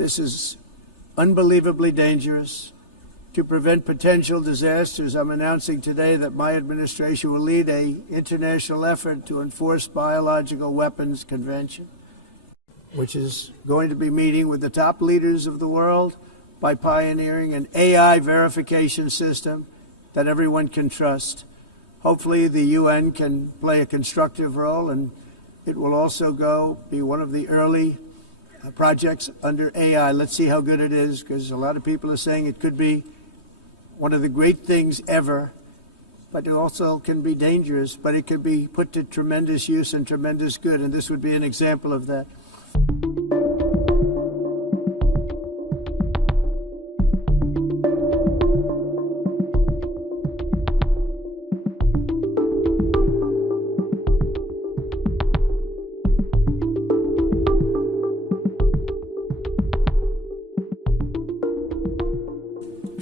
This is unbelievably dangerous. To prevent potential disasters, I'm announcing today that my administration will lead an international effort to enforce biological weapons convention, which is going to be meeting with the top leaders of the world by pioneering an AI verification system that everyone can trust. Hopefully the UN can play a constructive role, and it will also be one of the early projects under AI. Let's see how good it is, because a lot of people are saying it could be one of the great things ever, but it also can be dangerous, but it could be put to tremendous use and tremendous good, and this would be an example of that.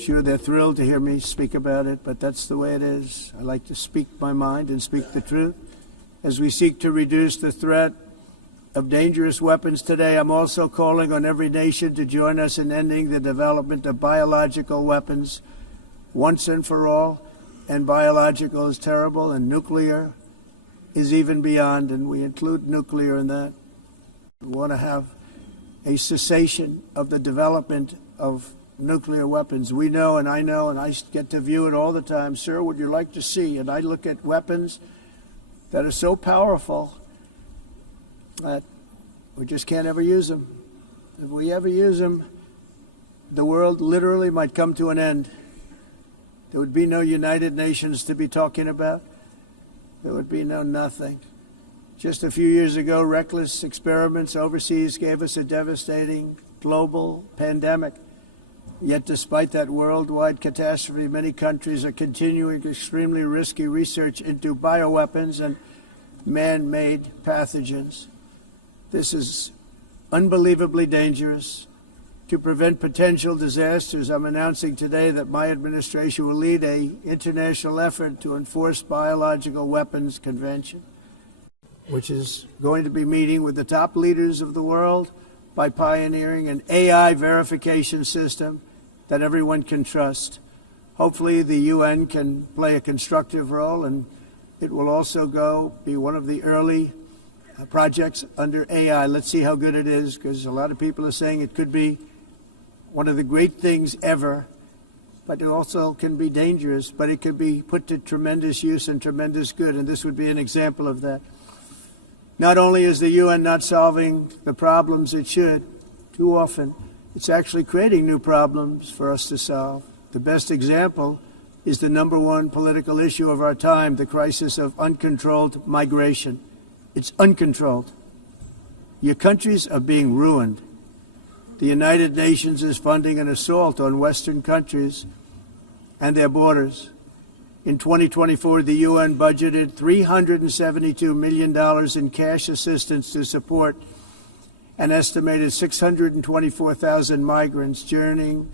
Sure, they're thrilled to hear me speak about it, but that's the way it is. I like to speak my mind and speak the truth. As we seek to reduce the threat of dangerous weapons today, I'm also calling on every nation to join us in ending the development of biological weapons once and for all. And biological is terrible, and nuclear is even beyond, and we include nuclear in that. We want to have a cessation of the development of nuclear weapons. We know, and I get to view it all the time. Sir, would you like to see? And I look at weapons that are so powerful that we just can't ever use them. If we ever use them, the world literally might come to an end. There would be no United Nations to be talking about. There would be no nothing. Just a few years ago, reckless experiments overseas gave us a devastating global pandemic. Yet despite that worldwide catastrophe, many countries are continuing extremely risky research into bioweapons and man-made pathogens. This is unbelievably dangerous. To prevent potential disasters, I'm announcing today that my administration will lead an international effort to enforce biological weapons convention, which is going to be meeting with the top leaders of the world by pioneering an AI verification system that everyone can trust. Hopefully the UN can play a constructive role, and it will also be one of the early projects under AI. Let's see how good it is, because a lot of people are saying it could be one of the great things ever, but it also can be dangerous, but it could be put to tremendous use and tremendous good, and this would be an example of that. Not only is the UN not solving the problems it should, too often, it's actually creating new problems for us to solve. The best example is the number one political issue of our time, the crisis of uncontrolled migration. It's uncontrolled. Your countries are being ruined. The United Nations is funding an assault on Western countries and their borders. In 2024, the UN budgeted $372 million in cash assistance to support an estimated 624,000 migrants journeying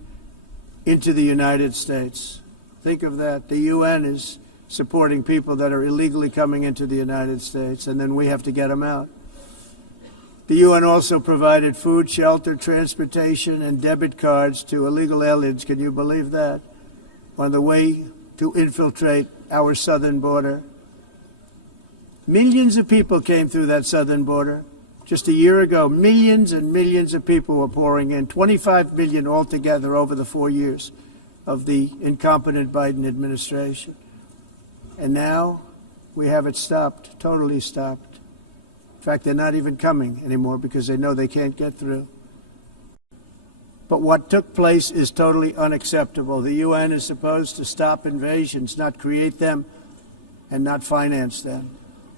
into the United States. Think of that. The UN is supporting people that are illegally coming into the United States, and then we have to get them out. The UN also provided food, shelter, transportation, and debit cards to illegal aliens. Can you believe that? On the way to infiltrate our southern border. Millions of people came through that southern border. Just a year ago, millions and millions of people were pouring in, 25 million altogether over the 4 years of the incompetent Biden administration. And now we have it stopped, totally stopped. In fact, they're not even coming anymore because they know they can't get through. But what took place is totally unacceptable. The UN is supposed to stop invasions, not create them and not finance them.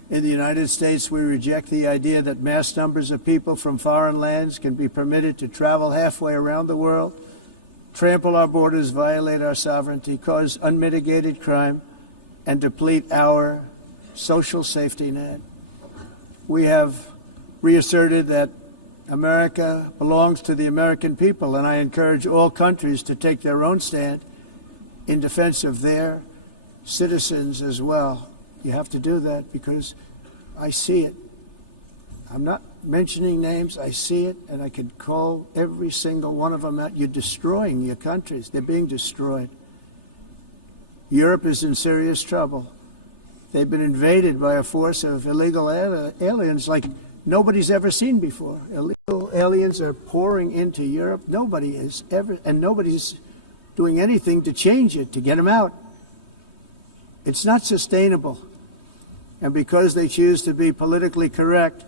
In the United States, we reject the idea that mass numbers of people from foreign lands can be permitted to travel halfway around the world, trample our borders, violate our sovereignty, cause unmitigated crime, and deplete our social safety net. We have reasserted that America belongs to the American people, and I encourage all countries to take their own stand in defense of their citizens as well. You have to do that because I see it. I'm not mentioning names. I see it, and I could call every single one of them out. You're destroying your countries. They're being destroyed. Europe is in serious trouble. They've been invaded by a force of illegal aliens like nobody's ever seen before. Illegal aliens are pouring into Europe. Nobody is ever, and nobody's doing anything to change it, to get them out. It's not sustainable. And because they choose to be politically correct,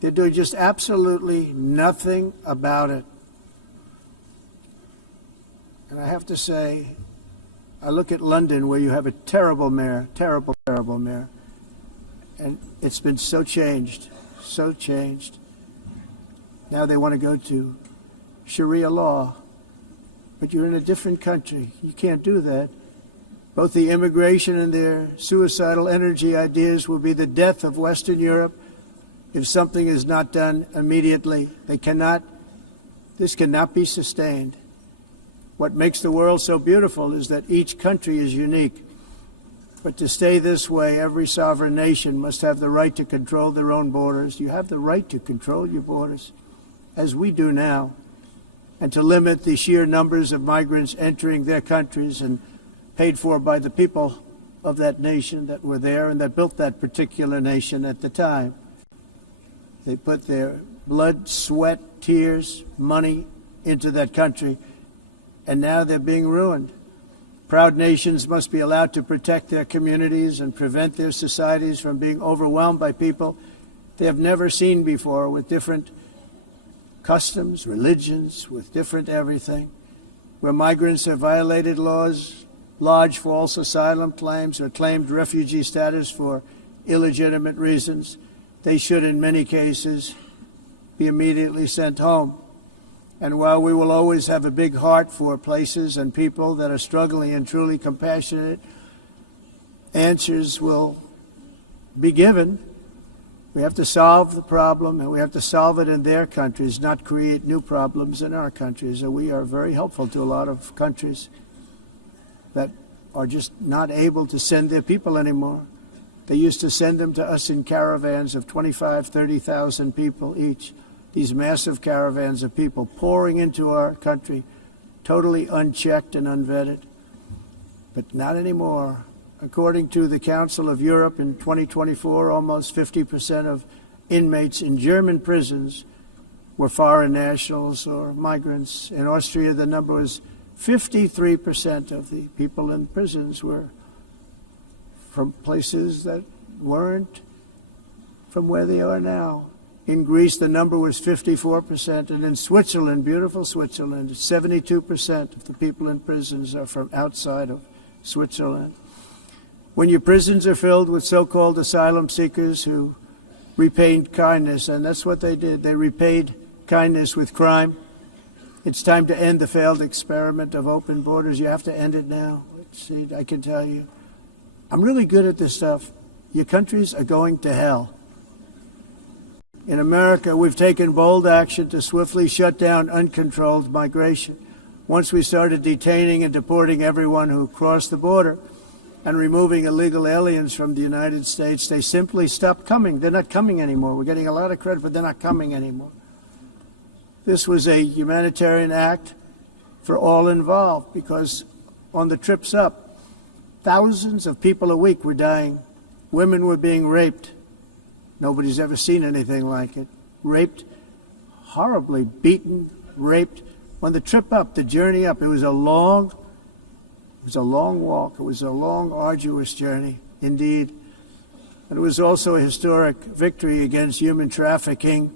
they're doing just absolutely nothing about it. And I have to say, I look at London, where you have a terrible mayor, terrible mayor, and it's been so changed. Now they want to go to Sharia law, but you're in a different country. You can't do that. Both the immigration and their suicidal energy ideas will be the death of Western Europe if something is not done immediately. This cannot be sustained. What makes the world so beautiful is that each country is unique. But to stay this way, every sovereign nation must have the right to control their own borders. You have the right to control your borders, as we do now, and to limit the sheer numbers of migrants entering their countries and paid for by the people of that nation that were there and that built that particular nation at the time. They put their blood, sweat, tears, money into that country, and now they're being ruined. Proud nations must be allowed to protect their communities and prevent their societies from being overwhelmed by people they have never seen before, with different customs, religions, with different everything. Where migrants have violated laws, lodged false asylum claims, or claimed refugee status for illegitimate reasons, they should, in many cases, be immediately sent home. And while we will always have a big heart for places and people that are struggling and truly compassionate, answers will be given. We have to solve the problem, and we have to solve it in their countries, not create new problems in our countries. And we are very helpful to a lot of countries that are just not able to send their people anymore. They used to send them to us in caravans of 25,000, 30,000 people each. These massive caravans of people pouring into our country, totally unchecked and unvetted. But not anymore. According to the Council of Europe, in 2024, almost 50% of inmates in German prisons were foreign nationals or migrants. In Austria, the number was 53% of the people in prisons were from places that weren't from where they are now. In Greece, the number was 54%, and in Switzerland, beautiful Switzerland, 72% of the people in prisons are from outside of Switzerland. When your prisons are filled with so-called asylum seekers who repaid kindness, and that's what they did, they repaid kindness with crime, it's time to end the failed experiment of open borders. You have to end it now. See, I can tell you, I'm really good at this stuff. Your countries are going to hell. In America, we've taken bold action to swiftly shut down uncontrolled migration. Once we started detaining and deporting everyone who crossed the border and removing illegal aliens from the United States, they simply stopped coming. They're not coming anymore. We're getting a lot of credit, but they're not coming anymore. This was a humanitarian act for all involved, because on the trips up, thousands of people a week were dying. Women were being raped. Nobody's ever seen anything like it. Raped, horribly beaten, raped. On the trip up, the journey up, it was a long walk. It was a long, arduous journey, indeed. And it was also a historic victory against human trafficking